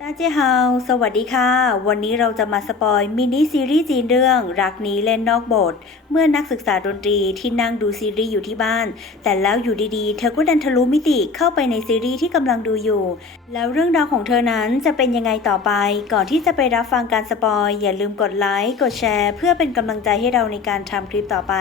ตาเจฮาวสวัสดีค่ะ วันนี้เราจะมาสปอยมินิซีรีส์จีนเรื่อง รักนี้เล่นนอกบท เมื่อนักศึกษาดนตรีที่นั่งดูซีรีส์อยู่ที่บ้าน แต่แล้วอยู่ดีๆ เธอก็ดันทะลุมิติเข้าไปในซีรีส์ที่กำลังดูอยู่ แล้วเรื่องราวของเธอนั้นจะเป็นยังไงต่อไป ก่อนที่จะไปรับฟังการสปอยอย่าลืมกดไลค์กดแชร์ เพื่อเป็นกำลังใจให้เราในการทำคลิปต่อไป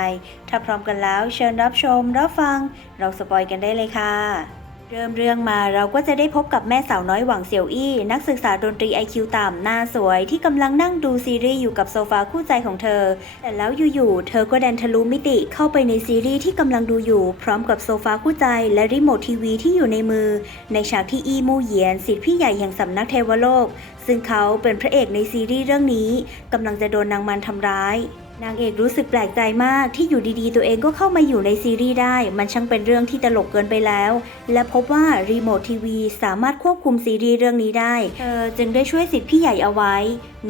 ถ้าพร้อมกันแล้วเชิญรับชมรับฟัง เราสปอยกันได้เลยค่ะ เริ่มเรื่องมาเราก็จะได้พบกับแม่สาวน้อยหวังเสี่ยวอี้ นักศึกษาดนตรี IQ ต่ำหน้าสวย ที่กำลังนั่งดูซีรีส์อยู่กับโซฟาคู่ใจของเธอ แต่แล้วอยู่ๆเธอก็ดันทะลุมิติเข้าไปในซีรีส์ที่กำลังดูอยู่ พร้อมกับโซฟาคู่ใจและรีโมททีวีที่อยู่ในมือ ในฉากที่อีมูเหยียนสิทธิพี่ใหญ่แห่งสำนักเทวโลก ซึ่งเขาเป็นพระเอกในซีรีส์เรื่องนี้กำลังจะโดนนางมันทำร้าย นางเอกรู้สึกแปลกใจมากที่อยู่ดีๆ ตัวเองก็เข้ามาอยู่ในซีรีส์ได้ มันช่างเป็นเรื่องที่ตลกเกินไปแล้ว และพบว่ารีโมททีวีสามารถควบคุมซีรีส์เรื่องนี้ได้เธอจึงได้ช่วยสิทธิพี่ใหญ่เอาไว้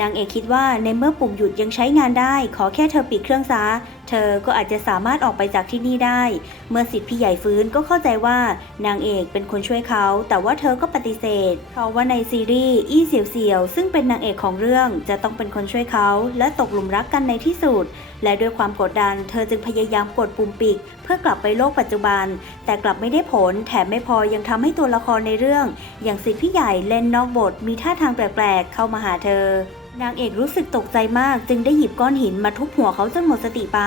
นางเอกคิดว่าในเมื่อปุ่มหยุดยังใช้งานได้ ขอแค่เธอปิดเครื่องซะ เธอก็อาจจะสามารถออกไปจากที่นี่ได้ เมื่อสิทธิพี่ใหญ่ฟื้นก็เข้าใจว่านางเอกเป็นคนช่วยเขา แต่ว่าเธอก็ปฏิเสธ เพราะว่าในซีรีส์อี้เสี่ยวเสี่ยวซึ่งเป็นนางเอกของเรื่องจะต้องเป็นคนช่วยเขา และตกหลุมรักกันในที่สุด และด้วยความกดดัน เธอจึงพยายามกดปุ่มปิดเพื่อกลับไปโลกปัจจุบัน แต่กลับไม่ได้ผล แถมไม่พอยังทำให้ตัวละครในเรื่อง อย่างสิทธิพี่ใหญ่เล่นนอกบทมีท่าทางแปลกๆเข้ามาหาเธอ นางเอกรู้สึกตกใจมากจึงได้หยิบก้อนหินมาทุบหัวเขาจนหมดสติไป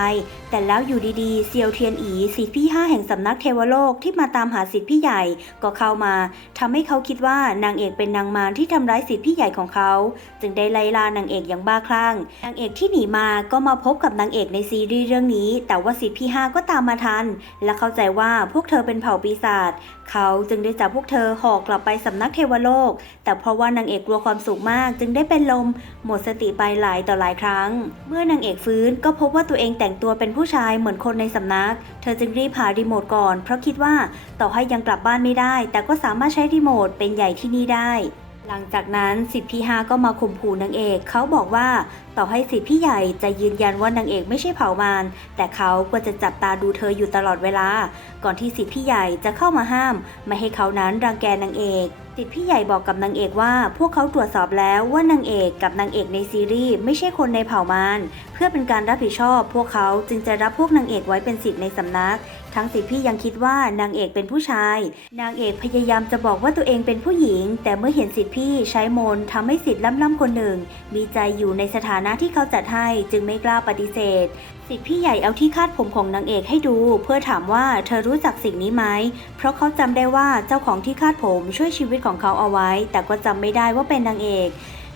แต่แล้วอยู่ดีๆ เซียวเทียนอีสิทธิพี่ห้าแห่งสำนักเทวโลกที่มาตามหาสิทธิพี่ใหญ่ก็เข้ามาทำให้เขาคิดว่านางเอกเป็นนางมารที่ทำร้ายสิทธิพี่ใหญ่ของเขา จึงได้ไล่ล่านางเอกอย่างบ้าคลั่ง นางเอกที่หนีมาก็มาพบกับนางเอกในซีรีส์เรื่องนี้ แต่ว่าสิทธิพี่ห้าก็ตามมาทัน และเข้าใจว่าพวกเธอเป็นเผ่าปีศาจเขาจึงได้จับพวกเธอห่อกลับไปสำนักเทวโลก แต่เพราะว่านางเอกกลัวความสูงมาก จึงได้เป็นลม หมดสติไปหลายต่อหลายครั้ง เมื่อนางเอกฟื้นก็พบว่าตัวเองแต่งตัวเป็นผู้ชายเหมือนคนในสำนัก เธอจึงรีบหารีโมทก่อน เพราะคิดว่าต่อให้ยังกลับบ้านไม่ได้ แต่ก็สามารถใช้รีโมทเป็นใหญ่ที่นี่ได้ หลังจากนั้นสิทธิพี่ฮาก็มาข่มขู่นางเอก เขาบอกว่าต่อให้สิทธิพี่ใหญ่จะยืนยันว่านางเอกไม่ใช่เผ่ามารแต่เขาก็จะจับตาดูเธออยู่ตลอดเวลา ก่อนที่สิทธิพี่ใหญ่จะเข้ามาห้าม ไม่ให้เขานั้นรังแกนางเอกสิทธิพี่ใหญ่บอกกับนางเอกว่า พวกเขาตรวจสอบแล้วว่านางเอกกับนางเอกในซีรีส์ไม่ใช่คนในเผ่ามารเพื่อเป็นการรับผิดชอบ พวกเขาจึงจะรับพวกนางเอกไว้เป็นสิทธิ์ในสำนัก ทั้งสิทธิพี่ยังคิดว่านางเอกเป็นผู้ชาย นางเอกพยายามจะบอกว่าตัวเองเป็นผู้หญิง แต่เมื่อเห็นสิทธิพี่ใช้มนต์ทำให้สิทธิ์ล่ำๆคนหนึ่ง มีใจอยู่ในสถานะที่เขาจัดให้จึงไม่กล้าปฏิเสธสิทธิพี่ใหญ่เอาที่คาดผมของนางเอกให้ดู เพื่อถามว่าเธอรู้จักสิ่งนี้ไหม เพราะเขาจำได้ว่าเจ้าของที่คาดผมช่วยชีวิตของเขาเอาไว้ แต่ก็จำไม่ได้ว่าเป็นนางเอก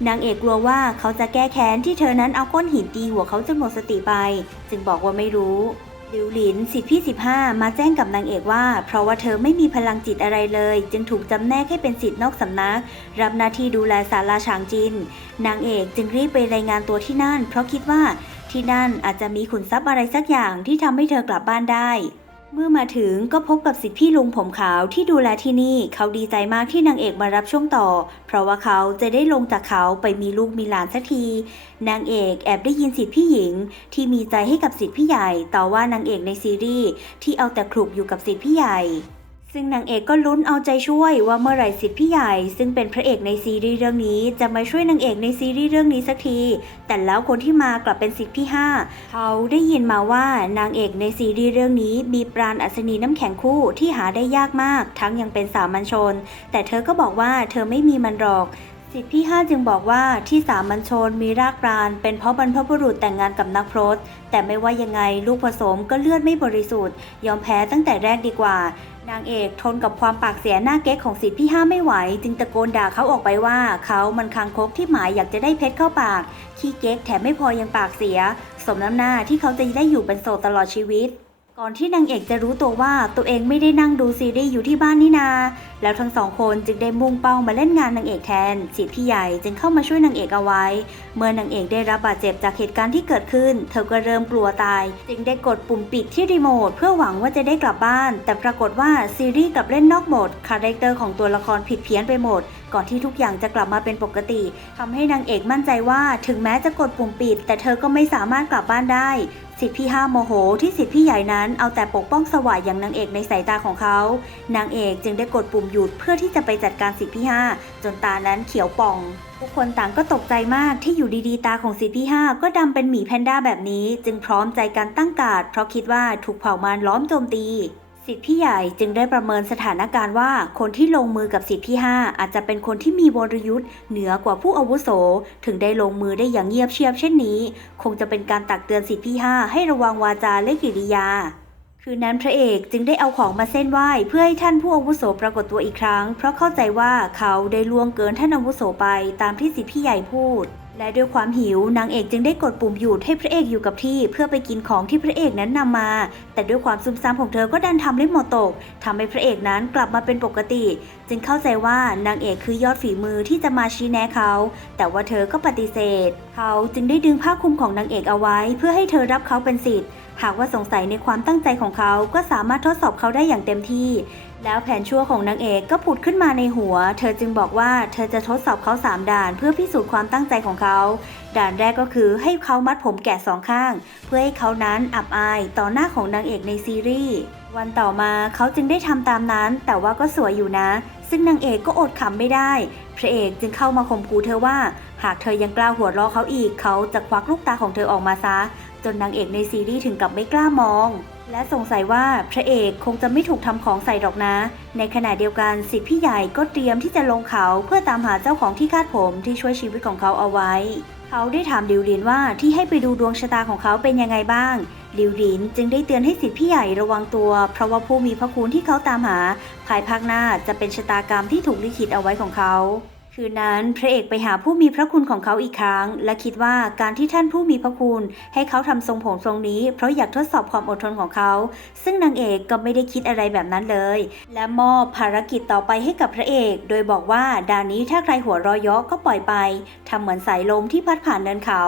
นางเอกกลัวว่าเขาจะแก้แค้นที่เธอนั้นเอาก้อนหินตีหัวเขาจนหมดสติไป จึงบอกว่าไม่รู้ หลิวหลินสิทธิพี่15มาแจ้งกับนางเอกว่า เพราะว่าเธอไม่มีพลังจิตอะไรเลย จึงถูกจำแนกให้เป็นสิทธิ์นอกสำนัก รับหน้าที่ดูแลศาลาฉางจิน นางเอกจึงรีบไปรายงานตัวที่นั่น เพราะคิดว่าที่นั่นอาจจะมีขุนทรัพย์อะไรสักอย่างที่ทำให้เธอกลับบ้านได้ เมื่อมาถึงก็พบกับสิทธิพี่ลุงผมขาวที่ดูแลที่นี่เขาดีใจมากที่นางเอกมารับช่วงต่อ เพราะว่าเขาจะได้ลงจากเขาไปมีลูกมีหลานสักที นางเอกแอบได้ยินสิทธิพี่หญิง ที่มีใจให้กับสิทธิพี่ใหญ่ต่อว่านางเอกในซีรีส์ที่เอาแต่คลุกอยู่กับสิทธิพี่ใหญ่ ซึ่งนางเอกก็ลุ้นเอาใจช่วยว่าเมื่อไหร่สิทธิพี่ใหญ่ ซึ่งเป็นพระเอกในซีรีส์เรื่องนี้จะมาช่วยนางเอกในซีรีส์เรื่องนี้สักที แต่แล้วคนที่มากลับเป็นสิทธิพี่ห้าเขาได้ยินมาว่านางเอกในซีรีส์เรื่องนี้มีปราณอัศนีน้ำแข็งคู่ที่หาได้ยากมาก ทั้งยังเป็นสามัญชน แต่เธอก็บอกว่าเธอไม่มีมันหรอกสิทธิพี่ห้าจึงบอกว่าที่สามัญชนมีรากปราณเป็นเพราะบรรพบุรุษแต่งงานกับนักพรตแต่ไม่ว่ายังไงลูกผสมก็เลือดไม่บริสุทธิ์ ยอมแพ้ตั้งแต่แรกดีกว่า นางเอกทนกับความปากเสียหน้าเก๊กของสิทธิพี่ห้าไม่ไหว จึงตะโกนด่าเขาออกไปว่า เขามันคางคกที่หมายอยากจะได้เพชรเข้าปาก ขี้เก๊กแถมไม่พอยังปากเสีย สมน้ำหน้าที่เขาจะได้อยู่เป็นโสดตลอดชีวิต ก่อนที่นางเอกจะรู้ตัวว่าตัวเองไม่ได้นั่งดูซีรีส์อยู่ที่บ้านนี่นา แล้วทั้งสองคนจึงได้มุ่งเป้ามาเล่นงานนางเอกแทนสิทธิพี่ใหญ่จึงเข้ามาช่วยนางเอกเอาไว้เมื่อนางเอกได้รับบาดเจ็บจากเหตุการณ์ที่เกิดขึ้น เธอก็เริ่มกลัวตาย จึงได้กดปุ่มปิดที่รีโมทเพื่อหวังว่าจะได้กลับบ้าน แต่ปรากฏว่าซีรีส์กลับเล่นนอกบทคาแรคเตอร์ของตัวละครผิดเพี้ยนไปหมด ก่อนที่ทุกอย่างจะกลับมาเป็นปกติทำให้นางเอกมั่นใจว่าถึงแม้จะกดปุ่มปิด แต่เธอก็ไม่สามารถกลับบ้านได้สิทธิพี่ห้าโมโหที่สิทธิพี่ใหญ่นั้นเอาแต่ปกป้องสวายอย่างนางเอกในสายตาของเขา นางเอกจึงได้กดปุ่มหยุดเพื่อที่จะไปจัดการสิทธิพี่ห้าจนตานั้นเขียวป่อง ทุกคนต่างก็ตกใจมากที่อยู่ดีๆ ตาของสิทธิพี่ห้าก็ดำเป็นหมีแพนด้าแบบนี้ จึงพร้อมใจกันตั้งการ์ดเพราะคิดว่าถูกเผ่ามารล้อมโจมตีสิทธิพี่ใหญ่จึงได้ประเมินสถานการณ์ว่า คนที่ลงมือกับสิทธิพี่ห้าอาจจะเป็นคนที่มีวรยุทธ์เหนือกว่าผู้อาวุโส ถึงได้ลงมือได้อย่างเงียบเชียบเช่นนี้ คงจะเป็นการตักเตือนสิทธิพี่ห้าให้ระวังวาจาและกิริยา คืนนั้นพระเอกจึงได้เอาของมาเส้นไหว้เพื่อให้ท่านผู้อาวุโสปรากฏตัวอีกครั้ง เพราะเข้าใจว่าเขาได้ล่วงเกินท่านอาวุโสไปตามที่สิทธิพี่ใหญ่พูด และด้วยความหิวนางเอกจึงได้กดปุ่มหยุดให้พระเอกอยู่กับที่ เพื่อไปกินของที่พระเอกนั้นนำมา แต่ด้วยความซุ่มซ่ามของเธอก็ดันทำเล่มหมดตกทำให้พระเอกนั้นกลับมาเป็นปกติ จึงเข้าใจว่านางเอกคือยอดฝีมือที่จะมาชี้แนะเขา แต่ว่าเธอก็ปฏิเสธ เขาจึงได้ดึงผ้าคลุมของนางเอกเอาไว้ เพื่อให้เธอรับเขาเป็นสิทธิ์ หากว่าสงสัยในความตั้งใจของเขาก็สามารถทดสอบเขาได้อย่างเต็มที่ แล้วแผนชั่วของนางเอกก็ผุดขึ้นมาในหัว เธอจึงบอกว่าเธอจะทดสอบเขาสามด่าน เพื่อพิสูจน์ความตั้งใจของเขา ด่านแรกก็คือให้เขามัดผมแกะสองข้าง เพื่อให้เขานั้นอับอายต่อหน้าของนางเอกในซีรีส์วันต่อมาเขาจึงได้ทำตามนั้น แต่ว่าก็สวยอยู่นะ ซึ่งนางเอกก็อดขำไม่ได้ พระเอกจึงเข้ามาข่มขู่เธอว่า หากเธอยังกล้าหัวเราะเขาอีก เขาจะควักลูกตาของเธอออกมาซะ จนนางเอกในซีรีส์ถึงกับไม่กล้ามอง และสงสัยว่าพระเอกคงจะไม่ถูกทำของใส่หรอกนะ ในขณะเดียวกันสิทธิพี่ใหญ่ก็เตรียมที่จะลงเขาเพื่อตามหาเจ้าของที่คาดผมที่ช่วยชีวิตของเขาเอาไว้ เขาได้ถามดิวลินว่าที่ให้ไปดูดวงชะตาของเขาเป็นยังไงบ้างดิวลินจึงได้เตือนให้สิทธิพี่ใหญ่ระวังตัว เพราะว่าผู้มีพระคุณที่เขาตามหา ภายภาคหน้าจะเป็นชะตากรรมที่ถูกลิขิตเอาไว้ของเขา คืนนั้นพระเอกไปหาผู้มีพระคุณของเขาอีกครั้ง และคิดว่าการที่ท่านผู้มีพระคุณ ให้เขาทำทรงผมทรงนี้ เพราะอยากทดสอบความอดทนของเขา ซึ่งนางเอกก็ไม่ได้คิดอะไรแบบนั้นเลย และมอบภารกิจต่อไปให้กับพระเอก โดยบอกว่าดานนี้ถ้าใครหัวรอยยะก็ปล่อยไปทำเหมือนสายลมที่พัดผ่านเนินเขา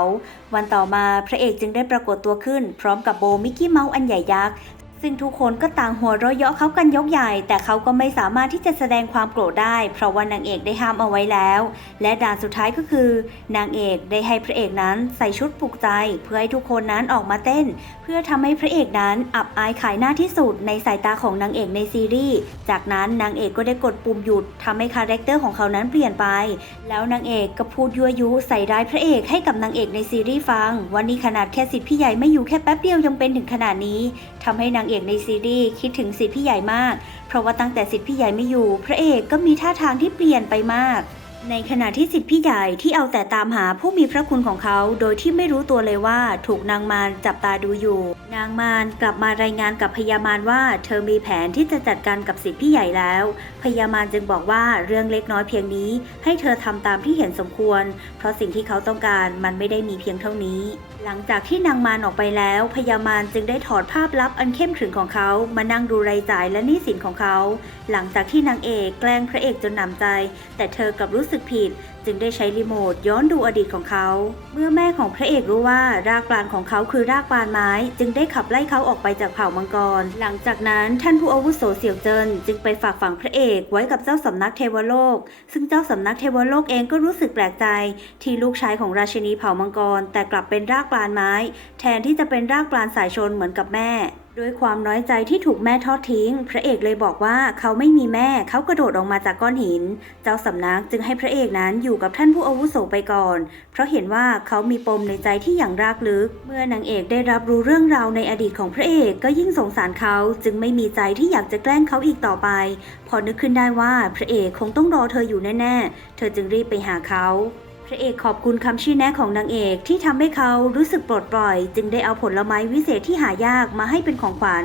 วันต่อมาพระเอกจึงได้ปรากฏตัวขึ้น พร้อมกับโบมิกกี้เมาส์อันใหญ่ยักษ์ ซึ่งทุกคนก็ต่างหัวเราะเยาะเขากันยกใหญ่ แต่เขาก็ไม่สามารถที่จะแสดงความโกรธได้ เพราะว่านางเอกได้ห้ามเอาไว้แล้ว และด่านสุดท้ายก็คือ นางเอกได้ให้พระเอกนั้นใส่ชุดปลุกใจ เพื่อให้ทุกคนนั้นออกมาเต้นเพื่อทำให้พระเอกนั้นอับอายขายหน้าที่สุดในสายตาของนางเอกในซีรีส์ จากนั้นนางเอกก็ได้กดปุ่มหยุดทำให้คาแรคเตอร์ของเขานั้นเปลี่ยนไป แล้วนางเอกก็พูดยั่วยุใส่ร้ายพระเอกให้กับนางเอกในซีรีส์ฟัง วันนี้ขนาดแค่สิทธิ์พี่ใหญ่ไม่อยู่แค่แป๊บเดียวยังเป็นถึงขนาดนี้ทำให้นางเอกในซีรีส์คิดถึงสิทธิ์พี่ใหญ่มาก เพราะว่าตั้งแต่สิทธิ์พี่ใหญ่ไม่อยู่ พระเอกก็มีท่าทางที่เปลี่ยนไปมาก ในขณะที่สิทธิพี่ใหญ่ที่เอาแต่ตามหาผู้มีพระคุณของเขา โดยที่ไม่รู้ตัวเลยว่าถูกนางมารจับตาดูอยู่ นางมารกลับมารายงานกับพญามารว่า เธอมีแผนที่จะจัดการกับสิทธิพี่ใหญ่แล้ว พญามารจึงบอกว่าเรื่องเล็กน้อยเพียงนี้ ให้เธอทำตามที่เห็นสมควร เพราะสิ่งที่เขาต้องการมันไม่ได้มีเพียงเท่านี้ หลังจากที่นางมารออกไปแล้ว พญามารจึงได้ถอดภาพลับอันเข้มขึงของเขามานั่งดูรายจ่ายและหนี้สินของเขา หลังจากที่นางเอกแกล้งพระเอกจนหนำใจ แต่เธอกลับรู้สึกผิด จึงได้ใช้รีโมทย้อนดูอดีตของเขา เมื่อแม่ของพระเอกรู้ว่ารากปรานของเขาคือรากปรานไม้ จึงได้ขับไล่เขาออกไปจากเผ่ามังกร หลังจากนั้นท่านผู้อาวุโสเสี่ยวเจินจึงไปฝากฝังพระเอกไว้กับเจ้าสำนักเทวโลก ซึ่งเจ้าสำนักเทวโลกเองก็รู้สึกแปลกใจ ที่ลูกชายของราชินีเผ่ามังกร แต่กลับเป็นรากปรานไม้ แทนที่จะเป็นรากปรานสายชนเหมือนกับแม่ ด้วยความน้อยใจที่ถูกแม่ทอดทิ้ง พระเอกเลยบอกว่าเขาไม่มีแม่เขากระโดดออกมาจากก้อนหิน เจ้าสำนักจึงให้พระเอกนั้นอยู่กับท่านผู้อาวุโสไปก่อน เพราะเห็นว่าเขามีปมในใจที่อย่างรากลึก เมื่อนางเอกได้รับรู้เรื่องราวในอดีตของพระเอกก็ยิ่งสงสารเขาจึงไม่มีใจที่อยากจะแกล้งเขาอีกต่อไป พอนึกขึ้นได้ว่าพระเอกคงต้องรอเธออยู่แน่ๆ เธอจึงรีบไปหาเขา ระเอกขอบคุณคำชี้แนะของนางเอกที่ทำให้เขารู้สึกปลดปล่อย จึงได้เอาผลไม้วิเศษที่หายากมาให้เป็นของขวัญ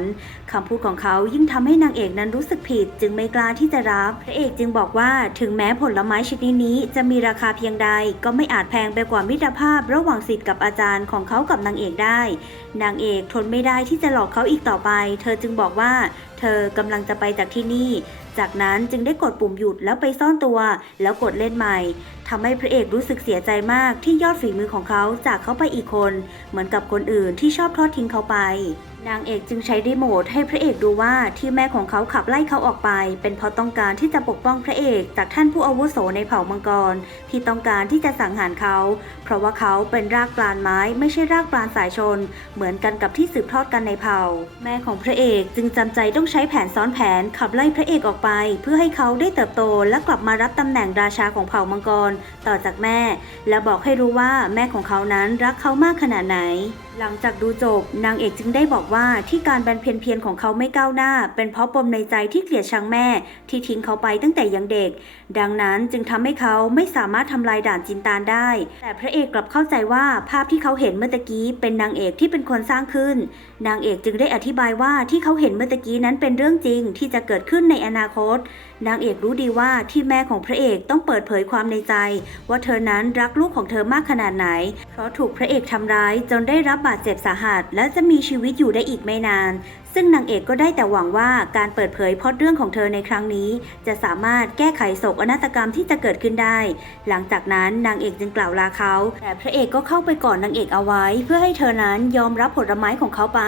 คำพูดของเขายิ่งทำให้นางเอกนั้นรู้สึกผิด จึงไม่กล้าที่จะรับ พระเอกจึงบอกว่าถึงแม้ผลไม้ชนิดนี้จะมีราคาเพียงใด ก็ไม่อาจแพงไปกว่ามิตรภาพ ระหว่างศิษย์กับอาจารย์ของเขากับนางเอกได้ นางเอกทนไม่ได้ที่จะหลอกเขาอีกต่อไป เธอจึงบอกว่า เธอกำลังจะไปจากที่นี่ จากนั้นจึงได้กดปุ่มหยุดแล้วไปซ่อนตัว แล้วกดเล่นใหม่ทำให้พระเอกรู้สึกเสียใจมากที่ยอดฝีมือของเขาจากเขาไปอีกคน เหมือนกับคนอื่นที่ชอบทอดทิ้งเขาไป นางเอกจึงใช้รีโมทให้พระเอกดูว่าที่แม่ของเขาขับไล่เขาออกไป เป็นเพราะต้องการที่จะปกป้องพระเอกจากท่านผู้อาวุโสในเผ่ามังกร ที่ต้องการที่จะสังหารเขา เพราะว่าเขาเป็นรากปลานไม้ไม่ใช่รากปลานสายชน เหมือนกันกับที่สืบทอดกันในเผ่า แม่ของพระเอกจึงจำใจต้องใช้แผนซ้อนแผนขับไล่พระเอกออกไป เพื่อให้เขาได้เติบโตและกลับมารับตำแหน่งราชาของเผ่ามังกร ต่อจากแม่ และบอกให้รู้ว่าแม่ของเขานั้นรักเขามากขนาดไหน หลังจากดูจบนางเอกจึงได้บอกว่าที่การบรรเพียนเพียนของเขาไม่ก้าวหน้า เป็นเพราะปมในใจที่เกลียดชังแม่ ที่ทิ้งเขาไปตั้งแต่ยังเด็ก ดังนั้นจึงทำให้เขาไม่สามารถทำลายด่านจินตานได้ แต่พระเอกกลับเข้าใจว่าภาพที่เขาเห็นเมื่อตะกี้เป็นนางเอกที่เป็นคนสร้างขึ้น นางเอกจึงได้อธิบายว่าที่เขาเห็นเมื่อตะกี้นั้นเป็นเรื่องจริงที่จะเกิดขึ้นในอนาคตนางเอกรู้ดีว่าที่แม่ของพระเอกต้องเปิดเผยความในใจ ว่าเธอนั้นรักลูกของเธอมากขนาดไหน เพราะถูกพระเอกทำร้ายจนได้รับบาดเจ็บสาหัส และจะมีชีวิตอยู่ได้อีกไม่นาน ซึ่งนางเอกก็ได้แต่หวังว่าการเปิดเผยพอดเรื่องของเธอในครั้งนี้ จะสามารถแก้ไขโศกอนาฏกรรมที่จะเกิดขึ้นได้ หลังจากนั้นนางเอกจึงกล่าวลาเขา แต่พระเอกก็เข้าไปกอดนางเอกเอาไว้ เพื่อให้เธอนั้นยอมรับผลไม้ของเขาไป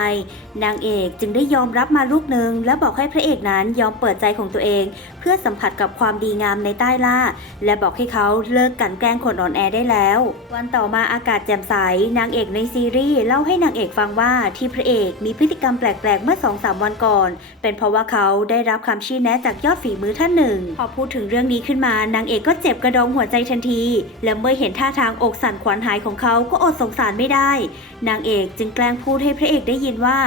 นางเอกจึงได้ยอมรับมาลูกหนึ่งและบอกให้พระเอกนั้นยอมเปิดใจของตัวเองเพื่อสัมผัสกับความดีงามในใต้ล่า และบอกให้เขาเลิกกลันแกล้งคนอ่อนแอได้แล้ว วันต่อมาอากาศแจ่มใสนางเอกในซีรีส์เล่าให้นางเอกฟังว่าที่พระเอกมีพฤติกรรมแปลกๆ เมื่อ2องสามวันก่อน เป็นเพราะว่าเขาได้รับคำชี้แนะจากยอดฝีมือท่านหนึ่ง พอพูดถึงเรื่องนี้ขึ้นมานางเอกก็เจ็บกระดองหัวใจทันที และเมื่อเห็นท่าทางอกสั่นขวัญหายของเขาก็อดสงสารไม่ได้ นางเอกจึงแกล้งพูดให้พระเอกได้ยินว่า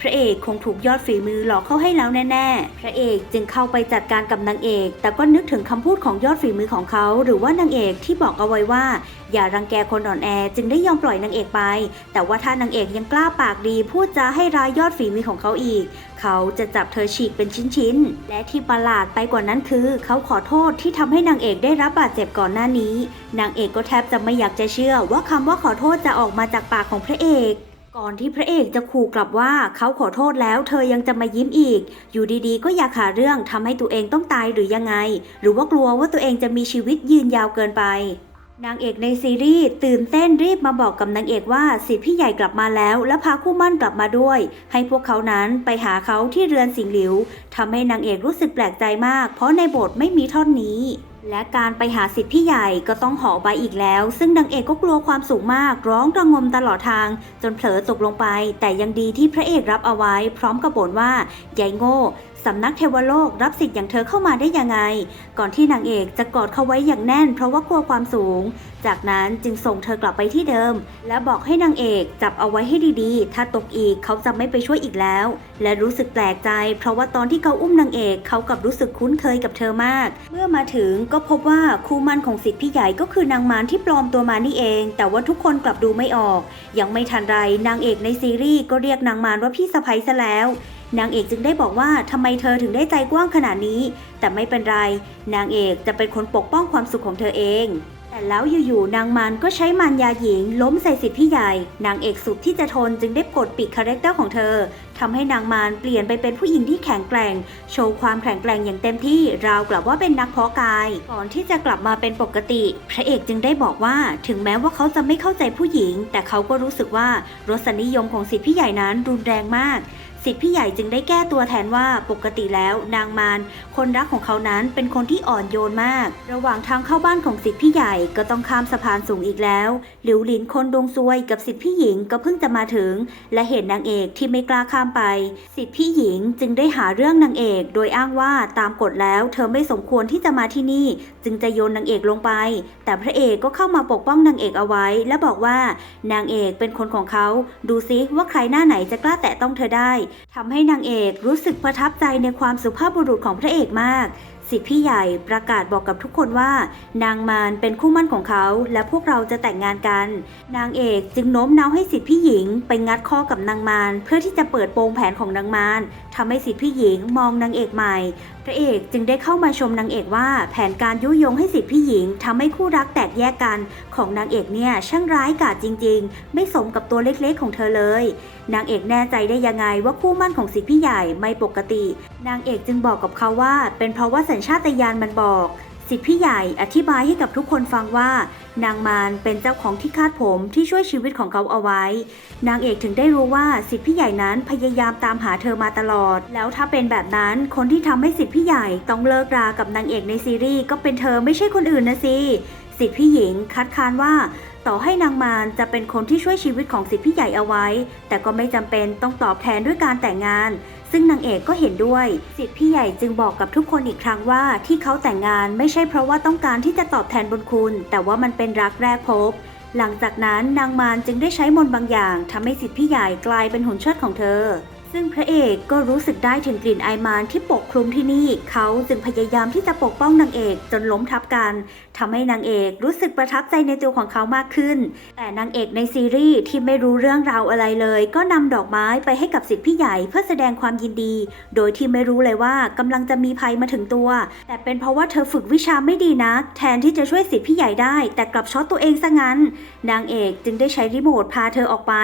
พระเอกคงถูกยอดฝีมือหลอกเข้าให้แล้วแน่ๆ พระเอกจึงเข้าไปจัดการกับนางเอก แต่ก็นึกถึงคำพูดของยอดฝีมือของเขา หรือว่านางเอกที่บอกเอาไว้ว่า อย่ารังแกคนอ่อนแอจึงได้ยอมปล่อยนางเอกไป แต่ว่าถ้านางเอกยังกล้าปากดีพูดจาให้ร้ายยอดฝีมือของเขาอีก เขาจะจับเธอฉีกเป็นชิ้นๆ และที่ประหลาดไปกว่านั้นคือ เขาขอโทษที่ทำให้นางเอกได้รับบาดเจ็บก่อนหน้านี้ นางเอกก็แทบจะไม่อยากจะเชื่อว่าคำว่าขอโทษจะออกมาจากปากของพระเอก ก่อนที่พระเอกจะขู่กลับว่าเขาขอโทษแล้วเธอยังจะมายิ้มอีก อยู่ดีๆ ก็อยากหาเรื่องทำให้ตัวเองต้องตายหรือยังไง หรือว่ากลัวว่าตัวเองจะมีชีวิตยืนยาวเกินไป นางเอกในซีรีส์ตื่นเต้นรีบมาบอกกับนางเอกว่าสิทธิ์พี่ใหญ่กลับมาแล้ว และพาคู่มั่นกลับมาด้วย ให้พวกเขานั้นไปหาเขาที่เรือนสิงหลิวทำให้นางเอกรู้สึกแปลกใจมาก เพราะในบทไม่มีท่อนนี้ และการไปหาสิทธิ์พี่ใหญ่ก็ต้องหอใบอีกแล้ว ซึ่งนางเอกก็กลัวความสูงมากร้องระงมตลอดทาง จนเผลอตกลงไป แต่ยังดีที่พระเอกรับเอาไว้ พร้อมกับบ่นว่าใหญ่โง่ สำนักเทวโลกรับสิทธิ์อย่างเธอเข้ามาได้ยังไง ก่อนที่นางเอกจะกอดเขาไว้อย่างแน่นเพราะว่ากลัวความสูง จากนั้นจึงส่งเธอกลับไปที่เดิม และบอกให้นางเอกจับเอาไว้ให้ดีๆ ถ้าตกอีกเขาจะไม่ไปช่วยอีกแล้ว และรู้สึกแปลกใจ เพราะว่าตอนที่เขาอุ้มนางเอกเขากลับรู้สึกคุ้นเคยกับเธอมาก เมื่อมาถึงก็พบว่าคู่มั่นของสิทธิ์พี่ใหญ่ก็คือนางมารที่ปลอมตัวมานี่เอง แต่ว่าทุกคนกลับดูไม่ออก ยังไม่ทันไรนางเอกในซีรีส์ก็เรียกนางมารว่าพี่สะใภ้ซะแล้ว นางเอกจึงได้บอกว่าทำไมเธอถึงได้ใจกว้างขนาดนี้ แต่ไม่เป็นไร นางเอกจะเป็นคนปกป้องความสุขของเธอเอง แต่แล้วอยู่ๆนางมารก็ใช้มารยาหญิง ล้มใส่สิทธิ์พี่ใหญ่ นางเอกสุดที่จะทนจึงได้กดปิดคาแรคเตอร์ของเธอทำให้นางมารเปลี่ยนไปเป็นผู้หญิงที่แข็งแกร่ง โชว์ความแข็งแกร่งอย่างเต็มที่ราวกับว่าเป็นนักเพาะกาย ก่อนที่จะกลับมาเป็นปกติ พระเอกจึงได้บอกว่า ถึงแม้ว่าเขาจะไม่เข้าใจผู้หญิง แต่เขาก็รู้สึกว่ารสนิยมของสิทธิ์พี่ใหญ่นั้นรุนแรงมาก สิทธิพี่ใหญ่จึงได้แก้ตัวแทนว่าปกติแล้วนางมารคนรักของเขานั้นเป็นคนที่อ่อนโยนมาก ระหว่างทางเข้าบ้านของสิทธิพี่ใหญ่ก็ต้องข้ามสะพานสูงอีกแล้ว หลิวหลินคนดวงซวยกับสิทธิพี่หญิงก็เพิ่งจะมาถึง และเห็นนางเอกที่ไม่กล้าข้ามไป สิทธิพี่หญิงจึงได้หาเรื่องนางเอก โดยอ้างว่าตามกฎแล้ว เธอไม่สมควรที่จะมาที่นี่ จึงจะโยนนางเอกลงไป แต่พระเอกก็เข้ามาปกป้องนางเอกเอาไว้ และบอกว่านางเอกเป็นคนของเขา ดูซิว่าใครหน้าไหนจะกล้าแตะต้องเธอได้ทำให้นางเอกรู้สึกประทับใจในความสุภาพบุรุษของพระเอกมากสิทธิพี่ใหญ่ประกาศบอกกับทุกคนว่า นางมารเป็นคู่มั่นของเขา และพวกเราจะแต่งงานกัน นางเอกจึงโน้มน้าวให้สิทธิพี่หญิง ไปงัดข้อกับนางมารเพื่อที่จะเปิดโปงแผนของนางมาร ทำให้สิทธิ์พี่หญิงมองนางเอกใหม่ พระเอกจึงได้เข้ามาชมนางเอกว่าแผนการยุยงให้สิทธิ์พี่หญิงทำให้คู่รักแตกแยกกันของนางเอกเนี่ยช่างร้ายกาจจริง ๆ ไม่สมกับตัวเล็กๆของเธอเลย นางเอกแน่ใจได้ยังไงว่าคู่มั่นของสิทธิ์พี่ใหญ่ไม่ปกติ นางเอกจึงบอกกับเขาว่า เป็นเพราะว่าสัญชาตญาณมันบอก สิทธิพี่ใหญ่อธิบายให้กับทุกคนฟังว่า นางมารเป็นเจ้าของที่คาดผมที่ช่วยชีวิตของเขาเอาไว้ นางเอกถึงได้รู้ว่าสิทธิพี่ใหญ่นั้นพยายามตามหาเธอมาตลอด แล้วถ้าเป็นแบบนั้นคนที่ทำให้สิทธิพี่ใหญ่ต้องเลิกรากับนางเอกในซีรีส์ก็เป็นเธอไม่ใช่คนอื่นนะสิสิทธิพี่หญิงคัดค้านว่าต่อให้นางมารจะเป็นคนที่ช่วยชีวิตของสิทธิพี่ใหญ่เอาไว้ แต่ก็ไม่จำเป็นต้องตอบแทนด้วยการแต่งงาน ซึ่งนางเอกก็เห็นด้วยสิทธิพี่ใหญ่จึงบอกกับทุกคนอีกครั้งว่าที่เขาแต่งงานไม่ใช่เพราะว่าต้องการที่จะตอบแทนบุญคุณ แต่ว่ามันเป็นรักแรกพบ หลังจากนั้นนางมารจึงได้ใช้มนต์บางอย่างทำให้สิทธิพี่ใหญ่กลายเป็นหุ่นเชิดของเธอ ซึ่งพระเอกก็รู้สึกได้ถึงกลิ่นไอมารที่ปกคลุมที่นี่ เขาจึงพยายามที่จะปกป้องนางเอกจนล้มทับกันทำให้นางเอกรู้สึกประทับใจในตัวของเขามากขึ้น แต่นางเอกในซีรีส์ที่ไม่รู้เรื่องราวอะไรเลย ก็นำดอกไม้ไปให้กับสิทธิพี่ใหญ่เพื่อแสดงความยินดี โดยที่ไม่รู้เลยว่ากำลังจะมีภัยมาถึงตัว แต่เป็นเพราะว่าเธอฝึกวิชาไม่ดีนัก แทนที่จะช่วยสิทธิพี่ใหญ่ได้ แต่กลับช็อตตัวเองซะงั้น นางเอกจึงได้ใช้รีโมทพาเธอออกไป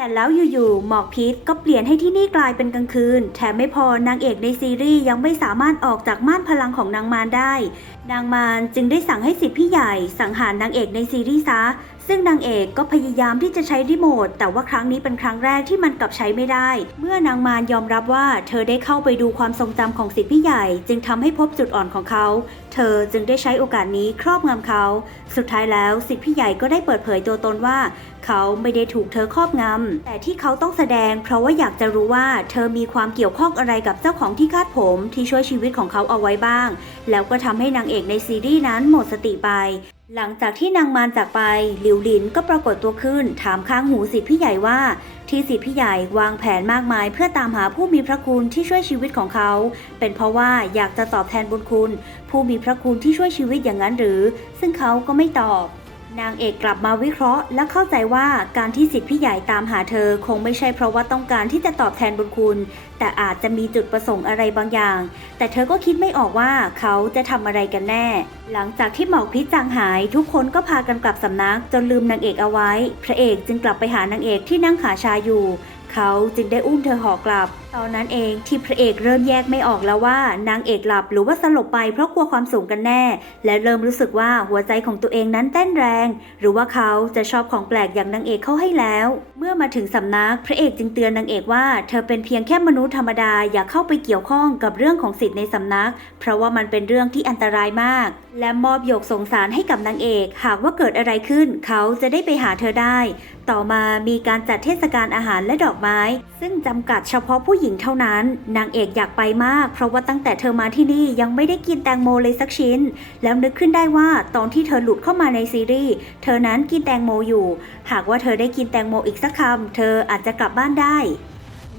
แต่แล้วอยู่ๆหมอกพิษก็เปลี่ยนให้ที่นี่กลายเป็นกลางคืน แถมไม่พอนางเอกในซีรีส์ยังไม่สามารถออกจากม่านพลังของนางมารได้ นางมารจึงได้สั่งให้สิทธิพี่ใหญ่ สังหารนางเอกในซีรีส์ซะ ซึ่งนางเอกก็พยายามที่จะใช้รีโมทแต่ว่าครั้งนี้เป็นครั้งแรกที่มันกลับใช้ไม่ได้ เมื่อนางมารยอมรับว่าเธอได้เข้าไปดูความทรงจำของสิทธิพี่ใหญ่ จึงทำให้พบจุดอ่อนของเขา เธอจึงได้ใช้โอกาสนี้ครอบงำเขา สุดท้ายแล้วสิทธิพี่ใหญ่ก็ได้เปิดเผยตัวตนว่าเขาไม่ได้ถูกเธอครอบงำ แต่ที่เขาต้องแสดง เพราะว่าอยากจะรู้ว่าเธอมีความเกี่ยวข้องอะไรกับเจ้าของที่คาดผมที่ช่วยชีวิตของเขาเอาไว้บ้าง แล้วก็ทำให้นางเอกในซีรีส์นั้นหมดสติไป หลังจากที่นางมารจากไป หลิวหลินก็ปรากฏตัวขึ้น ถามข้างหูสิทธิพี่ใหญ่ว่า ที่สิทธิพี่ใหญ่วางแผนมากมาย เพื่อตามหาผู้มีพระคุณที่ช่วยชีวิตของเขา เป็นเพราะว่าอยากจะตอบแทนบุญคุณ ผู้มีพระคุณที่ช่วยชีวิตอย่างนั้นหรือ ซึ่งเขาก็ไม่ตอบ นางเอกกลับมาวิเคราะห์ และเข้าใจว่าการที่สิทธิพี่ใหญ่ตามหาเธอคงไม่ใช่เพราะว่าต้องการที่จะตอบแทนบุญคุณ แต่อาจจะมีจุดประสงค์อะไรบางอย่าง แต่เธอก็คิดไม่ออกว่าเขาจะทำอะไรกันแน่ หลังจากที่หมอกพิษจางหายทุกคนก็พากันกลับสำนักจนลืมนางเอกเอาไว้ พระเอกจึงกลับไปหานางเอกที่นั่งขาชาอยู่ เขาจึงได้อุ้มเธอห่อกลับ ตอนนั้นเองที่พระเอกเริ่มแยกไม่ออกแล้วว่านางเอกหลับหรือว่าสลบไปเพราะกลัวความสูงกันแน่ และเริ่มรู้สึกว่าหัวใจของตัวเองนั้นเต้นแรง หรือว่าเขาจะชอบของแปลกอย่างนางเอกเข้าให้แล้ว เมื่อมาถึงสำนักพระเอกจึงเตือนนางเอกว่า เธอเป็นเพียงแค่มนุษย์ธรรมดาอย่าเข้าไปเกี่ยวข้องกับเรื่องของสิทธิ์ในสำนัก เพราะว่ามันเป็นเรื่องที่อันตรายมาก และมอบหยกสงสารให้กับนางเอก หากว่าเกิดอะไรขึ้น เขาจะได้ไปหาเธอได้ ต่อมามีการจัดเทศกาลอาหารและดอกไม้ ซึ่งจำกัดเฉพาะผู้หญิงเท่านั้น นางเอกอยากไปมาก เพราะว่าตั้งแต่เธอมาที่นี่ยังไม่ได้กินแตงโมเลยสักชิ้น แล้วนึกขึ้นได้ว่าตอนที่เธอหลุดเข้ามาในซีรีส์เธอนั้นกินแตงโมอยู่ หากว่าเธอได้กินแตงโมอีกสักคำเธออาจจะกลับบ้านได้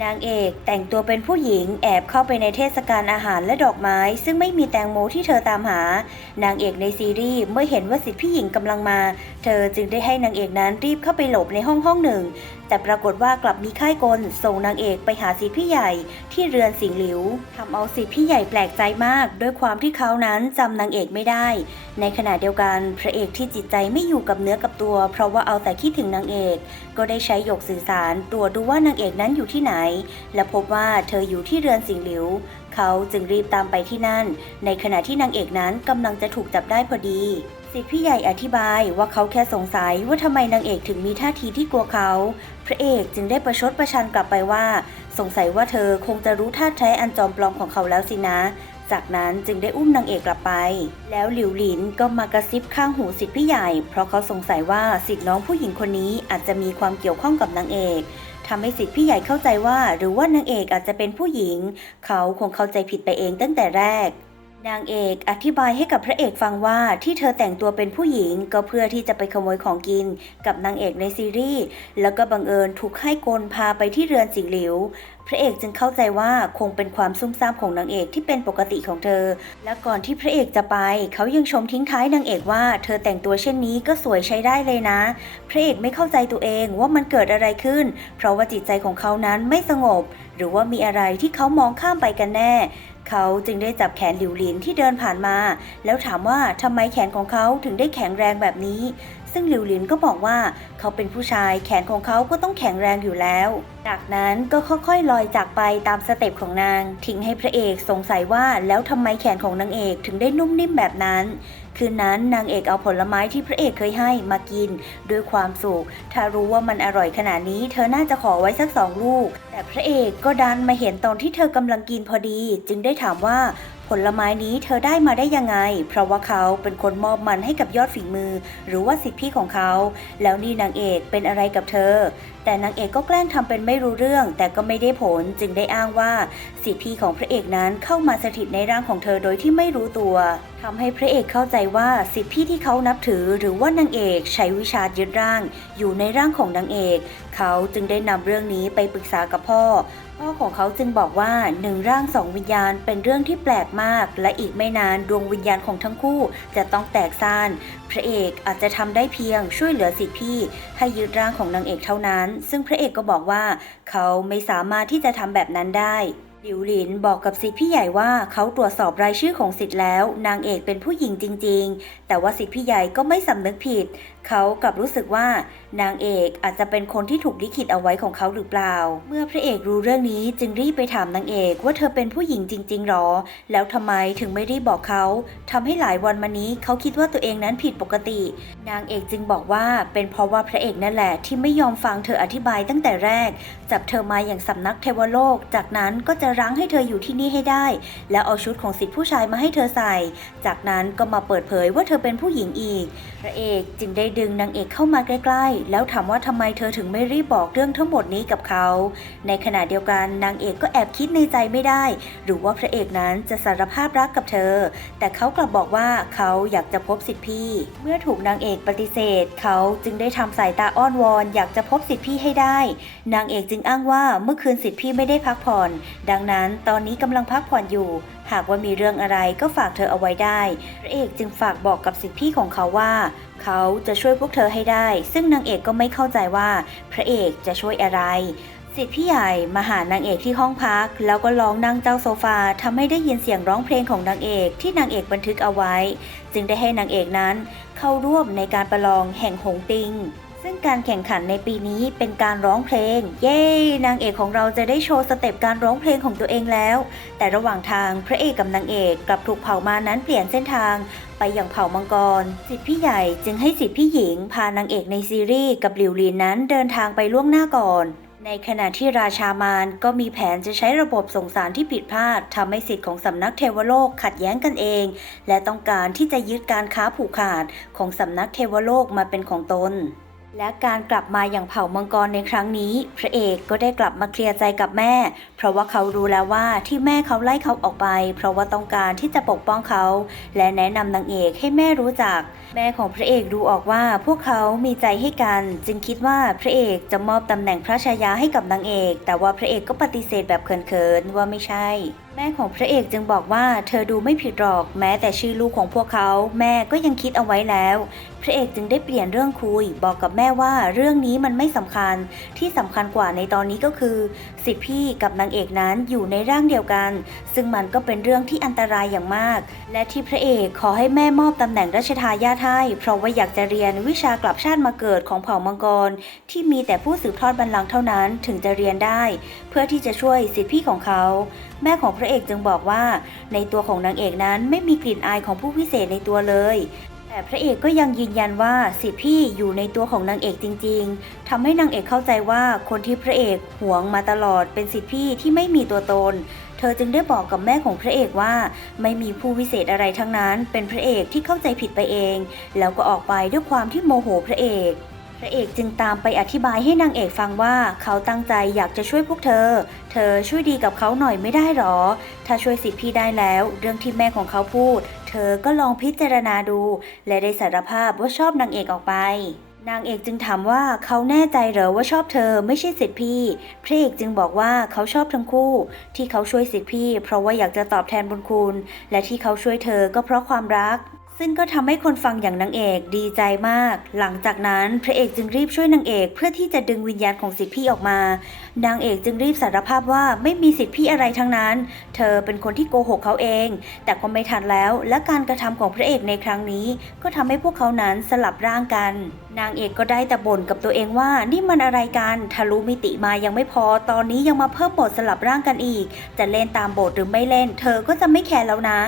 นางเอกแต่งตัวเป็นผู้หญิงแอบเข้าไปในเทศกาลอาหารและดอกไม้ ซึ่งไม่มีแตงโมที่เธอตามหา นางเอกในซีรีส์เมื่อเห็นว่าสิทธิพี่หญิงกำลังมา เธอจึงได้ให้นางเอกนั้นรีบเข้าไปหลบในห้องห้องหนึ่ง แต่ปรากฏว่ากลับมีค่ายกลส่งนางเอกไปหาสิทธิพี่ใหญ่ที่เรือนสิงหลิวทำเอาสิทธิพี่ใหญ่แปลกใจมาก ด้วยความที่เขานั้นจำนางเอกไม่ได้ ในขณะเดียวกันพระเอกที่จิตใจไม่อยู่กับเนื้อกับตัว เพราะว่าเอาแต่คิดถึงนางเอก ก็ได้ใช้หยกสื่อสารตรวจดูว่านางเอกนั้นอยู่ที่ไหน และพบว่าเธออยู่ที่เรือนสิงหลิวเขาจึงรีบตามไปที่นั่น ในขณะที่นางเอกนั้นกำลังจะถูกจับได้พอดี สิทธิพี่ใหญ่อธิบายว่าเขาแค่สงสัยว่าทำไมนางเอกถึงมีท่าทีที่กลัวเขา พระเอกจึงได้ประชดประชันกลับไปว่า สงสัยว่าเธอคงจะรู้ท่าแท้อันจอมปลอมของเขาแล้วสินะ จากนั้นจึงได้อุ้มนางเอกกลับไป แล้วหลิวหลินก็มากระซิบข้างหูสิทธิ์พี่ใหญ่ เพราะเขาสงสัยว่าสิทธิ์น้องผู้หญิงคนนี้อาจจะมีความเกี่ยวข้องกับนางเอกทำให้สิทธิ์พี่ใหญ่เข้าใจว่า หรือว่านางเอกอาจจะเป็นผู้หญิง เขาคงเข้าใจผิดไปเองตั้งแต่แรก นางเอกอธิบายให้กับพระเอกฟังว่าที่เธอแต่งตัวเป็นผู้หญิงก็เพื่อที่จะไปขโมยของกินกับนางเอกในซีรีส์แล้วก็บังเอิญถูกให้กลพาไปที่เรือนสิงหลิว พระเอกจึงเข้าใจว่าคงเป็นความซุ่มซ่ามของนางเอกที่เป็นปกติของเธอ และก่อนที่พระเอกจะไป เขายังชมทิ้งท้ายนางเอกว่า เธอแต่งตัวเช่นนี้ก็สวยใช้ได้เลยนะ พระเอกไม่เข้าใจตัวเองว่ามันเกิดอะไรขึ้น เพราะว่าจิตใจของเขานั้นไม่สงบ หรือว่ามีอะไรที่เขามองข้ามไปกันแน่ เขาจึงได้จับแขนหลิวหลินที่เดินผ่านมา แล้วถามว่าทำไมแขนของเขาถึงได้แข็งแรงแบบนี้ ซึ่งหลิวหลินก็บอกว่าเขาเป็นผู้ชายแขนของเขาก็ต้องแข็งแรงอยู่แล้ว จากนั้นก็ค่อยๆลอยจากไปตามสเต็ปของนาง ทิ้งให้พระเอกสงสัยว่าแล้วทำไมแขนของนางเอกถึงได้นุ่มนิ่มแบบนั้น คืนนั้นนางเอกเอาผลไม้ที่พระเอกเคยให้มากิน ด้วยความสุข ถ้ารู้ว่ามันอร่อยขนาดนี้ เธอน่าจะขอไว้สักสองลูก แต่พระเอกก็ดันมาเห็นตอนที่เธอกำลังกินพอดี จึงได้ถามว่าผลไม้นี้เธอได้มาได้ยังไง เพราะว่าเขาเป็นคนมอบมันให้กับยอดฝีมือ หรือว่าสิทธิพี่ของเขา แล้วนี่นางเอกเป็นอะไรกับเธอ แต่นางเอกก็แกล้งทำเป็นไม่รู้เรื่องแต่ก็ไม่ได้ผลจึงได้อ้างว่าสิทธิของพระเอกนั้นเข้ามาสถิตในร่างของเธอโดยที่ไม่รู้ตัวทำให้พระเอกเข้าใจว่าสิทธิที่เขานับถือหรือว่านางเอกใช้วิชายึดร่าง อยู่ในร่างของนางเอก เขาจึงได้นำเรื่องนี้ไปปรึกษากับพ่อ พ่อของเขาจึงบอกว่าหนึ่งร่างสองวิญญาณเป็นเรื่องที่แปลกมาก และอีกไม่นานดวงวิญญาณของทั้งคู่จะต้องแตกซ่าน พระเอกอาจจะทำได้เพียงช่วยเหลือสิทธิพี่ ให้ยึดร่างของนางเอกเท่านั้น ซึ่งพระเอกก็บอกว่า เขาไม่สามารถที่จะทำแบบนั้นได้หลิวหลินบอกกับสิทธิพี่ใหญ่ว่าเขาตรวจสอบรายชื่อของสิทธิ์แล้ว นางเอกเป็นผู้หญิงจริง ๆ แต่ว่าสิทธิพี่ใหญ่ก็ไม่สำนึกผิด เขากลับรู้สึกว่านางเอกอาจจะเป็นคนที่ถูกลิขิตเอาไว้ของเขาหรือเปล่า เมื่อพระเอกรู้เรื่องนี้จึงรีบไปถามนางเอกว่าเธอเป็นผู้หญิงจริงๆหรอ แล้วทำไมถึงไม่รีบบอกเขาทำให้หลายวันมานี้เขาคิดว่าตัวเองนั้นผิดปกติ นางเอกจึงบอกว่าเป็นเพราะว่าพระเอกนั่นแหละที่ไม่ยอมฟังเธออธิบายตั้งแต่แรก จับเธอมาอย่างสำนักเทวโลก จากนั้นก็จะรั้งให้เธออยู่ที่นี่ให้ได้ แล้วเอาชุดของสิทธิผู้ชายมาให้เธอใส่ จากนั้นก็มาเปิดเผยว่าเธอเป็นผู้หญิงอีก พระเอกจึงได้ดึงนางเอกเข้ามาใกล้ๆ แล้วถามว่าทำไมเธอถึงไม่รีบบอกเรื่องทั้งหมดนี้กับเขา ในขณะเดียวกันนางเอกก็แอบคิดในใจไม่ได้ หรือว่าพระเอกนั้นจะสารภาพรักกับเธอ แต่เขากลับบอกว่าเขาอยากจะพบสิทธิพี่ เมื่อถูกนางเอกปฏิเสธ เขาจึงได้ทำสายตาอ้อนวอนอยากจะพบสิทธิพี่ให้ได้ นางเอกจึงอ้างว่าเมื่อคืนสิทธิพี่ไม่ได้พักผ่อน ดังนั้นตอนนี้กำลังพักผ่อนอยู่หากว่ามีเรื่องอะไรก็ฝากเธอเอาไว้ได้ พระเอกจึงฝากบอกกับสิทธิพี่ของเขาว่า เขาจะช่วยพวกเธอให้ได้ ซึ่งนางเอกก็ไม่เข้าใจว่าพระเอกจะช่วยอะไรสิทธิพี่ใหญ่มาหานางเอกที่ห้องพัก แล้วก็ร้องนั่งเจ้าโซฟาทำให้ได้ยินเสียงร้องเพลงของนางเอกที่นางเอกบันทึกเอาไว้ จึงได้ให้นางเอกนั้นเข้าร่วมในการประลองแห่งหงติง ซึ่งการแข่งขันในปีนี้เป็นการร้องเพลง เย้นางเอกของเราจะได้โชว์สเต็ปการร้องเพลงของตัวเองแล้ว แต่ระหว่างทางพระเอกกับนางเอกกลับถูกเผ่ามานั้นเปลี่ยนเส้นทาง ไปอย่างเผ่ามังกร สิทธิพี่ใหญ่จึงให้สิทธิพี่หญิง พานางเอกในซีรีส์กับหลิวหลินนั้นเดินทางไปล่วงหน้าก่อน ในขณะที่ราชามารก็มีแผนจะใช้ระบบส่งสารที่ผิดพลาดทำให้สิทธิ์ของสำนักเทวโลกขัดแย้งกันเอง และต้องการที่จะยึดการค้าผูกขาดของสำนักเทวโลกมาเป็นของตน และการกลับมาอย่างเผ่ามังกรในครั้งนี้ พระเอกก็ได้กลับมาเคลียร์ใจกับแม่ เพราะว่าเขารู้แล้วว่าที่แม่เขาไล่เขาออกไป เพราะว่าต้องการที่จะปกป้องเขา และแนะนำนางเอกให้แม่รู้จัก แม่ของพระเอกดูออกว่าพวกเขามีใจให้กัน จึงคิดว่าพระเอกจะมอบตำแหน่งพระชายาให้กับนางเอก แต่ว่าพระเอกก็ปฏิเสธแบบเขินๆว่าไม่ใช่ แม่ของพระเอกจึงบอกว่าเธอดูไม่ผิดหรอกแม้แต่ชื่อลูกของพวกเขา แม่ก็ยังคิดเอาไว้แล้ว พระเอกจึงได้เปลี่ยนเรื่องคุย บอกกับแม่ว่าเรื่องนี้มันไม่สำคัญที่สำคัญกว่าในตอนนี้ก็คือสิทธิพี่กับนางเอกนั้นอยู่ในร่างเดียวกัน ซึ่งมันก็เป็นเรื่องที่อันตรายอย่างมาก และที่พระเอกขอให้แม่มอบตำแหน่งรัชทายาทให้เพราะว่าอยากจะเรียนวิชากลับชาติมาเกิดของเผ่ามังกร ที่มีแต่ผู้สืบทอดบัลลังก์เท่านั้นถึงจะเรียนได้ เพื่อที่จะช่วยสิทธิพี่ของเขา แม่ของพระเอกจึงบอกว่า ในตัวของนางเอกนั้นไม่มีกลิ่นอายของผู้พิเศษในตัวเลย แต่พระเอกก็ยังยืนยันว่าสิทธิพี่อยู่ในตัวของนางเอกจริง ๆทำให้นางเอกเข้าใจว่าคนที่พระเอกหวงมาตลอดเป็นสิทธิพี่ที่ไม่มีตัวตน เธอจึงได้บอกกับแม่ของพระเอกว่า ไม่มีผู้วิเศษอะไรทั้งนั้น เป็นพระเอกที่เข้าใจผิดไปเอง แล้วก็ออกไปด้วยความที่โมโหพระเอก พระเอกจึงตามไปอธิบายให้นางเอกฟังว่าเขาตั้งใจอยากจะช่วยพวกเธอ เธอช่วยดีกับเขาหน่อยไม่ได้หรอ ถ้าช่วยสิทธิพี่ได้แล้ว เรื่องที่แม่ของเขาพูด เธอก็ลองพิจารณาดู และได้สารภาพว่าชอบนางเอกออกไป นางเอกจึงถามว่าเขาแน่ใจเหรอว่าชอบเธอไม่ใช่สิทธิพี่พระเอกจึงบอกว่าเขาชอบทั้งคู่ ที่เขาช่วยสิทธิพี่ เพราะว่าอยากจะตอบแทนบุญคุณ และที่เขาช่วยเธอก็เพราะความรัก ซึ่งก็ทำให้คนฟังอย่างนางเอกดีใจมาก หลังจากนั้นพระเอกจึงรีบช่วยนางเอก เพื่อที่จะดึงวิญญาณของสิทธิพี่ออกมา นางเอกจึงรีบสารภาพว่าไม่มีสิทธิพี่อะไรทั้งนั้น เธอเป็นคนที่โกหกเขาเอง แต่ก็ไม่ทันแล้ว และการกระทำของพระเอกในครั้งนี้ ก็ทำให้พวกเขานั้นสลับร่างกันนางเอกก็ได้แต่บ่นกับตัวเองว่านี่มันอะไรกันทะลุมิติมายังไม่พอ ตอนนี้ยังมาเพิ่มบทสลับร่างกันอีก จะเล่นตามบทหรือไม่เล่น เธอก็จะไม่แคร์แล้วนะ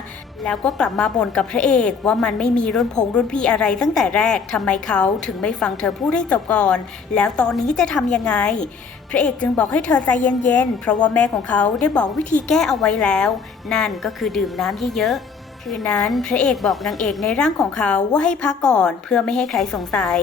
แล้วก็กลับมาบ่นกับพระเอกว่ามันไม่มีรุ่นพงรุ่นพี่อะไรตั้งแต่แรกทำไมเขาถึงไม่ฟังเธอพูดให้จบก่อน แล้วตอนนี้จะทำยังไง พระเอกจึงบอกให้เธอใจเย็นๆเพราะว่าแม่ของเขาได้บอกวิธีแก้เอาไว้แล้ว นั่นก็คือดื่มน้ำเยอะๆ คืนนั้นพระเอกบอกนางเอกในร่างของเขาว่าให้พักก่อนเพื่อไม่ให้ใครสงสัย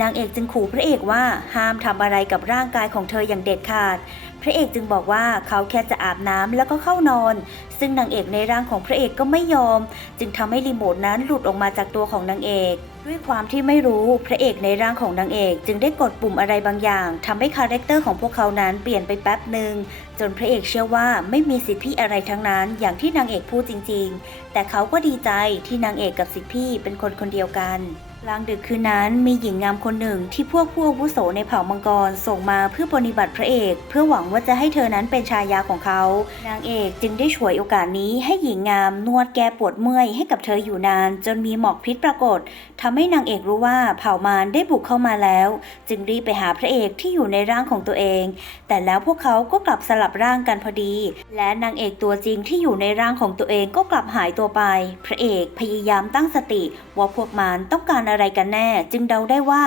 นางเอกจึงขู่พระเอกว่าห้ามทำอะไรกับร่างกายของเธออย่างเด็ดขาด ระเอกจึงบอกว่าเขาแค่จะอาบน้ำแล้วก็เข้านอน ซึ่งนางเอกในร่างของพระเอกก็ไม่ยอม จึงทำให้รีโมทนั้นหลุดออกมาจากตัวของนางเอกด้วยความที่ไม่รู้พระเอกในร่างของนางเอก จึงได้กดปุ่มอะไรบางอย่างทำให้คาแรคเตอร์ของพวกเขานั้นเปลี่ยนไปแป๊บหนึ่งจนพระเอกเชื่อว่าไม่มีสิทธิพี่อะไรทั้งนั้นอย่างที่นางเอกพูดจริง ๆ แต่เขาก็ดีใจที่นางเอกกับสิทธิพี่เป็นคนคนเดียวกัน กลางดึกคืนนั้นมีหญิงงามคนหนึ่งที่พวกผู้อาวุโสในเผ่ามังกรส่งมาเพื่อปฏิบัติพระเอก เพื่อหวังว่าจะให้เธอนั้นเป็นชายาของเขา นางเอกจึงได้ฉวยโอกาสนี้ให้หญิงงามนวดแก้ปวดเมื่อยให้กับเธออยู่นาน จนมีหมอกพิษปรากฏทำให้นางเอกรู้ว่าเผ่ามารได้บุกเข้ามาแล้ว จึงรีบไปหาพระเอกที่อยู่ในร่างของตัวเอง แต่แล้วพวกเขาก็กลับสลับร่างกันพอดี และนางเอกตัวจริงที่อยู่ในร่างของตัวเองก็กลับหายตัวไป พระเอกพยายามตั้งสติว่าพวกมารต้องการอะไรกันแน่ จึงเดาได้ว่า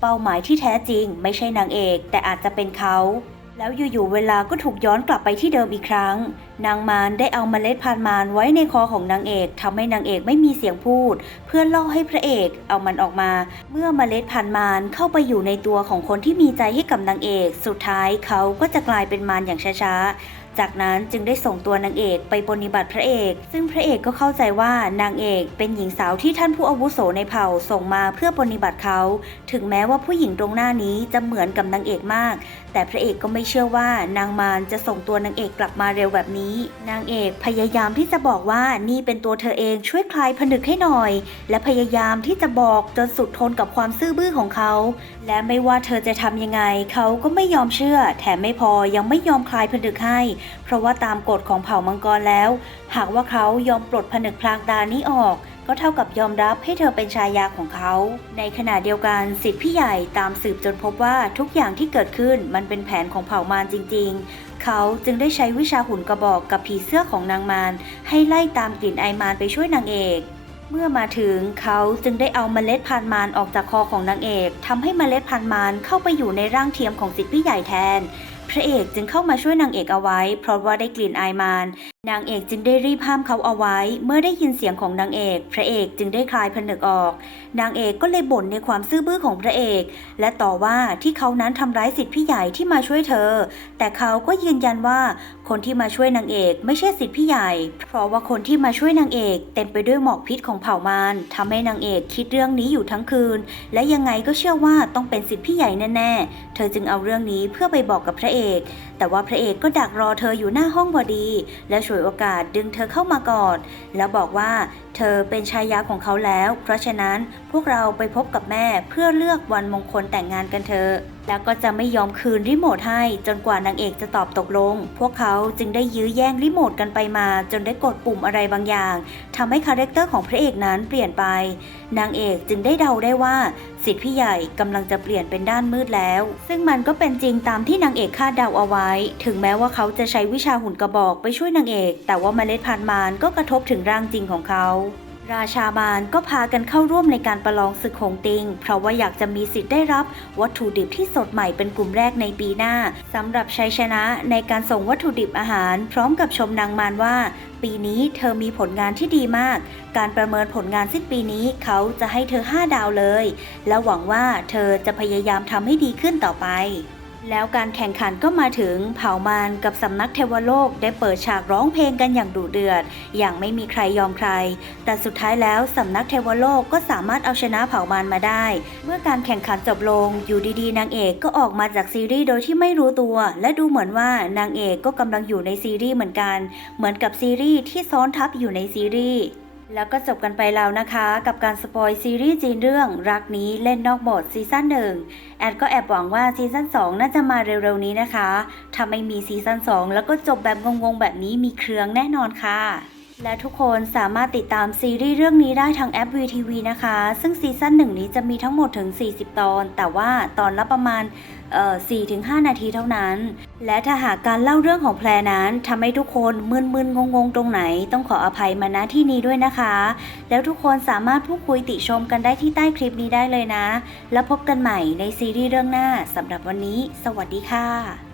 เป้าหมายที่แท้จริงไม่ใช่นางเอก แต่อาจจะเป็นเขา แล้วอยู่ๆเวลาก็ถูกย้อนกลับไปที่เดิมอีกครั้ง นางมารได้เอาเมล็ดพันธุ์มารไว้ในคอของนางเอกทำให้นางเอกไม่มีเสียงพูด เพื่อล่อให้พระเอกเอามันออกมา เมื่อเมล็ดพันธุ์มารเข้าไปอยู่ในตัวของคนที่มีใจให้กับนางเอก สุดท้ายเขาก็จะกลายเป็นมารอย่างช้าๆ จากนั้นจึงได้ส่งตัวนางเอกไปปฏิบัติพระเอก ซึ่งพระเอกก็เข้าใจว่านางเอกเป็นหญิงสาวที่ท่านผู้อาวุโสในเผ่าส่งมาเพื่อปฏิบัติเขา ถึงแม้ว่าผู้หญิงตรงหน้านี้จะเหมือนกับนางเอกมาก แต่พระเอกก็ไม่เชื่อว่านางมารจะส่งตัวนางเอกกลับมาเร็วแบบนี้ นางเอกพยายามที่จะบอกว่านี่เป็นตัวเธอเองช่วยคลายผนึกให้หน่อย และพยายามที่จะบอกจนสุดทนกับความซื่อบื้อของเขา และไม่ว่าเธอจะทำยังไง เขาก็ไม่ยอมเชื่อ แถมไม่พอยังไม่ยอมคลายผนึกให้ เพราะว่าตามกฎของเผ่ามังกรแล้ว หากว่าเขายอมปลดผนึกพลางดานี้ออก ก็เท่ากับยอมรับให้เธอเป็นชายาของเขา ในขณะเดียวกันสิทธิพี่ใหญ่ตามสืบจนพบว่าทุกอย่างที่เกิดขึ้นมันเป็นแผนของเผ่ามารจริง ๆ เขาจึงได้ใช้วิชาหุ่นกระบอกกับผีเสื้อของนางมารให้ไล่ตามกลิ่นไอมารไปช่วยนางเอกเมื่อมาถึงเขาจึงได้เอาเมล็ดพันธุ์มารออกจากคอของนางเอกทำให้เมล็ดพันธุ์มารเข้าไปอยู่ในร่างเทียมของสิทธิพี่ใหญ่แทน พระเอกจึงเข้ามาช่วยนางเอกเอาไว้ เพราะว่าได้กลิ่นอายมาร นางเอกจึงได้รีบห้ามเขาเอาไว้ เมื่อได้ยินเสียงของนางเอก พระเอกจึงได้คลายผนึกออก นางเอกก็เลยบ่นในความซื่อบื้อของพระเอก และต่อว่าที่เขานั้นทำร้ายสิทธิพี่ใหญ่ที่มาช่วยเธอ แต่เขาก็ยืนยันว่า คนที่มาช่วยนางเอกไม่ใช่สิทธิพี่ใหญ่ เพราะว่าคนที่มาช่วยนางเอกเต็มไปด้วยหมอกพิษของเผ่ามารทำให้นางเอกคิดเรื่องนี้อยู่ทั้งคืน และยังไงก็เชื่อว่าต้องเป็นสิทธิพี่ใหญ่แน่ๆ เธอจึงเอาเรื่องนี้เพื่อไปบอกกับพระเอก แต่ว่าพระเอกก็ดักรอเธออยู่หน้าห้องพอดี และฉวยโอกาสดึงเธอเข้ามากอดแล้วบอกว่า เธอเป็นชายาของเขาแล้ว เพราะฉะนั้นพวกเราไปพบกับแม่เพื่อเลือกวันมงคลแต่งงานกันเถอะแล้วก็จะไม่ยอมคืนรีโมทให้ จนกว่านางเอกจะตอบตกลง พวกเขาจึงได้ยื้อแย่งรีโมทกันไปมา จนได้กดปุ่มอะไรบางอย่างทำให้คาแรคเตอร์ของพระเอกนั้นเปลี่ยนไป นางเอกจึงได้เดาได้ว่าสิทธิ์พี่ใหญ่กำลังจะเปลี่ยนเป็นด้านมืดแล้ว ซึ่งมันก็เป็นจริงตามที่นางเอกคาดเดาเอาไว้ ถึงแม้ว่าเขาจะใช้วิชาหุ่นกระบอกไปช่วยนางเอก แต่ว่าเมล็ดพันธุ์มารก็กระทบถึงร่างจริงของเขา ราชาบาลก็พากันเข้าร่วมในการประลองศึกหงติง เพราะว่าอยากจะมีสิทธิ์ได้รับวัตถุดิบที่สดใหม่เป็นกลุ่มแรกในปีหน้าสำหรับชัยชนะในการส่งวัตถุดิบอาหาร พร้อมกับชมนางมารว่า ปีนี้เธอมีผลงานที่ดีมาก การประเมินผลงานสิ้นปีนี้เขาจะให้เธอ 5 ดาวเลย และหวังว่าเธอจะพยายามทำให้ดีขึ้นต่อไป แล้วการแข่งขันก็มาถึงเผ่ามารกับสำนักเทวโลกได้เปิดฉากร้องเพลงกันอย่างดุเดือด อย่างไม่มีใครยอมใคร แต่สุดท้ายแล้วสำนักเทวโลกก็สามารถเอาชนะเผ่ามารมาได้ เมื่อการแข่งขันจบลงอยู่ดีๆ นางเอกก็ออกมาจากซีรีส์โดยที่ไม่รู้ตัว และดูเหมือนว่านางเอกก็กำลังอยู่ในซีรีส์เหมือนกัน เหมือนกับซีรีส์ที่ซ้อนทับอยู่ในซีรีส์ แล้วก็จบกันไปแล้วนะคะ กับการสปอยซีรีส์จีนเรื่องรักนี้เล่นนอกบทซีซั่นหนึ่งแอดก็แอบหวังว่าซีซั่น2 น่าจะมาเร็วๆนี้นะคะ ถ้าไม่มีซีซั่น2 แล้วก็จบแบบงงๆ แบบนี้มีเครื่องแน่นอนค่ะ และทุกคนสามารถติดตามซีรีส์เรื่องนี้ได้ทางแอป VTV นะคะ ซึ่งซีซั่นหนึ่งนี้จะมีทั้งหมดถึง 40 ตอน แต่ว่าตอนละประมาณ4-5 นาทีเท่านั้น และถ้าหากการเล่าเรื่องของแพรนั้นทำให้ทุกคนมึนๆ งงๆ ตรงไหน ต้องขออภัยมาณที่นี้ด้วยนะคะ แล้วทุกคนสามารถพูดคุยติชมกันได้ที่ใต้คลิปนี้ได้เลยนะ แล้วพบกันใหม่ในซีรีส์เรื่องหน้าสำหรับวันนี้ สวัสดีค่ะ